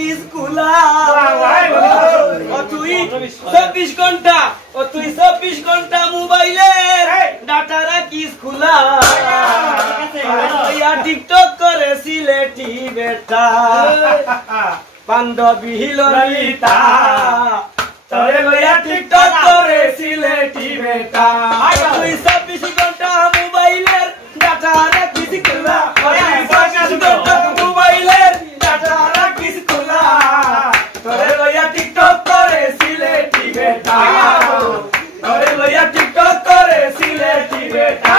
kiss কুলা ও তুই 24 ঘন্টা মোবাইলে ডাটা রাখিস খোলা টিকটক করে সিলেটি বেটা বান্ধবী ললিতা তোরে লইয়া টিকটক করে সিলেটি বেটা তুই 24 ঘন্টা মোবাইলের ডাটা রাখিস খোলা মোবাইলের ডাটা রাখিস খোলা তোরে লইয়া টিকটক করে সিলেটি বেটা তোরে লইয়া টিকটক করে সিলেটি বেটা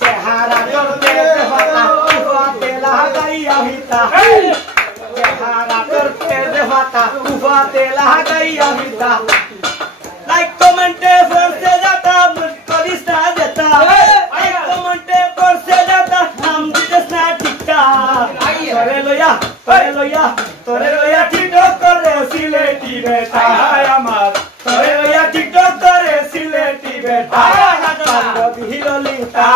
চেহারা করতে দেখাতা কুফাতে লাগাইয়া ভিতা চেহারা করতে দেখাতা কুফাতে লাগাইয়া ভিতা লাইক কমেন্টে ফরসে যাতা মুঝকো দিস্তা দেতা লাইক কমেন্টে ফরসে যাতা নাম দিস না টিকটা তোরে লইয়া টিকটক করে সিলেটি বেটা আমার তোরে লইয়া টিকটক করে সিলেটি বেটা বান্ধবী ললিতা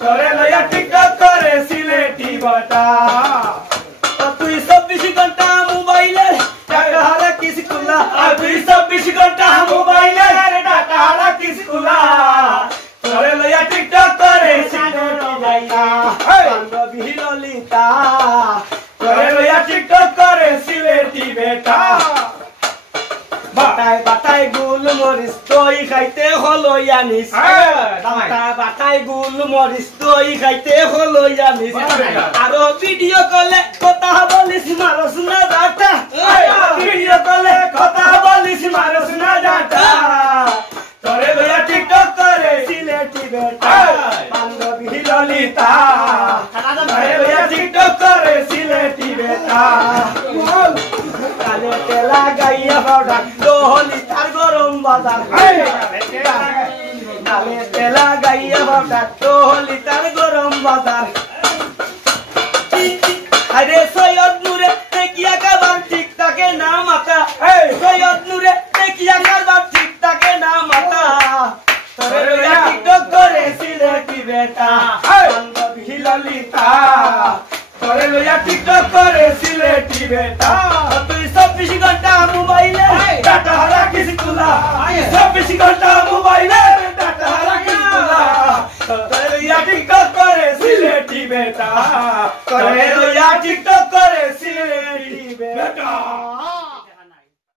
তোরে লইয়া টিকটক করে সিলেটি বেটা তুই 24 ঘন্টা মোবাইলে ডাটা রাখিস খোলা তুই 24 ঘন্টা মোবাইলে ডাটা রাখিস খোলা তোরে লইয়া টিকটক করে সিলেটি বেটা বান্ধবী ললিতা তোরে লইয়া টিকটক করে সিলেটি বেটা বাটাই বাটাই গুল মরিচ দই খাইতে হলো জানিস বাটাই গুল মরিচ দই খাইতে হলো জানিস আরো ভিডিও কলে কথা বলিস মারস না ডাটা ভিডিও কলে কথা বলিস মারস না ডাটা তোরে লইয়া টিকটক করে সিলেটি বেটা বান্ধবী ললিতা তোরে লইয়া টিকটক করে সিলেটি বেটা কালে তেলা গাইয়া পাউডার দোহলি তার গরম বাজার কালে তেলা গাইয়া পাউডার দোহলি তার গরম বাজার আরে সৈয়দ নূরে দেখিয়া কাবার ঠিক থাকে না মাতা সৈয়দ নূরে দেখিয়া কাবার ঠিক থাকে না মাতা তোরে লইয়া টিকটক করে সিলেটি বেটা বান্ধবী ললিতা তোরে লইয়া টিকটক করে সিলেটি বেটা তুই 24 ঘন্টা মোবাইলে ডাটা রাখিস খোলা 24 ঘন্টা মোবাইলে ডাটা রাখিস খোলা তোরে লইয়া টিকটক করে সিলেটি বেটা তোরে লইয়া টিকটক করে সিলেটি বেটা